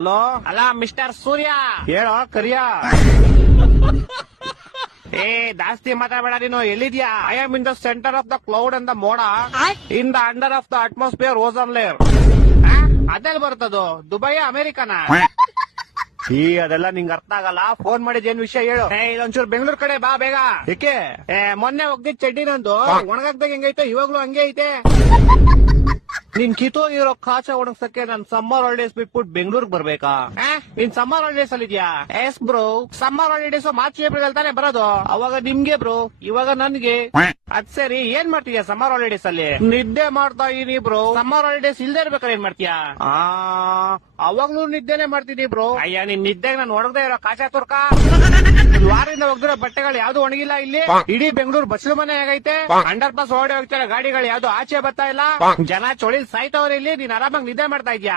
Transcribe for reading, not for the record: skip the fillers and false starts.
Hello ಅಲ್ಲ mister ಸೂರ್ಯ, ಹೇಳೋ ಕರಿಯ. ಏ ಜಾಸ್ತಿ ಮಾತಾಡಬೇಡ. ನೀನು ಎಲ್ಲಿದ್ಯಾ? I am in the centre of the cloud and the ಮೋಡ, in the under of the atmosphere ozone layer. ಅದೆಲ್ಲಿ ಬರ್ತದೋ? ದುಬೈ ಅಮೆರಿಕನ? ಈ ಅದೆಲ್ಲ ನಿಂಗ್ ಅರ್ಥ ಆಗಲ್ಲ. ಫೋನ್ ಮಾಡಿದ್ ಏನ್ ವಿಷಯ ಹೇಳು. ಇದೊಂಚೂರು ಬೆಂಗಳೂರು ಕಡೆ ಬಾ ಬೇಗ. ಏಕೆ? ಮೊನ್ನೆ ಹೋಗ್ದಿದ್ ಚಡ್ಡಿ ನಂದು ಒಣಗಾಕ್ದಾಗ ಹೆಂಗೈತೆ ಇವಾಗ್ಲೂ ಹಂಗೆ ಐತೆ. ನಿನ್ ಕಿತ್ತೋಗಿರೋ ಕಾಚ ಒಣಗ್ಸಕ್ಕೆ ನಾನ್ ಸಮ್ಮರ್ ಹಾಲಿಡೇಸ್ ಬಿಟ್ಬಿಟ್ಟು ಬೆಂಗಳೂರಿಗೆ ಬರ್ಬೇಕಾ? ನೀನ್ ಸಮ್ಮರ್ ಹಾಲಿಡೇಸ್ ಅಲ್ಲಿ ಇದ್ಯಾ? S bro. Summer holidays March April ಅಲ್ಲಿ ತಾನೇ ಬರೋದು. ಅವಾಗ ನಿಮ್ಗೆ ಬ್ರೋ, ಇವಾಗ ನನ್ಗೆ. ಅದ್ ಸರಿ, ಏನ್ ಮಾಡ್ತೀಯ ಸಮ್ಮರ್ ಹಾಲಿಡೇಸ್ ಅಲ್ಲಿ? ನಿದ್ದೆ ಮಾಡ್ತಾ ಇದೀನಿ ಬ್ರೋ. ಸಮ್ಮರ್ ಹಾಲಿಡೇಸ್ ಇಲ್ದೇ ಇರ್ಬೇಕಾದ್ರೆ ಏನ್ ಮಾಡ್ತೀಯಾ? ಅವಾಗ್ಲೂ ನಿದ್ದೆನೆ ಮಾಡ್ತೀನಿ ಬ್ರೋ. ಅಯ್ಯ, ನಿನ್ ನಿದ್ದೆಗೆ ನಾನು ಒಣಗದೆ ಇರೋ ಕಾಚಾ ತುರ್ಕ. ವಾರದಿಂದ ಒಗ್ದಿರೋ ಬಟ್ಟೆಗಳು ಯಾವ್ದು ಒಣಗಿಲ್ಲ ಇಲ್ಲಿ. ಇಡೀ ಬೆಂಗಳೂರು ಬಸ್ಲು ಮನೆ ಆಗೈತೆ. ಅಂಡರ್ ಪಾಸ್ ಓಡಿ ಹೋಗ್ತಾರೆ ಗಾಡಿಗಳು, ಯಾವ್ದು ಆಚೆ ಬರ್ತಾ ಇಲ್ಲ. ಜನ ಚೊಳಿ ಸಾಯ್ತವ್ರೆ ಇಲ್ಲಿ. ನೀನ್ ಆರಾಮಾಗಿ ನಿದ್ದೆ ಮಾಡ್ತಾ ಇದ್ಯಾ?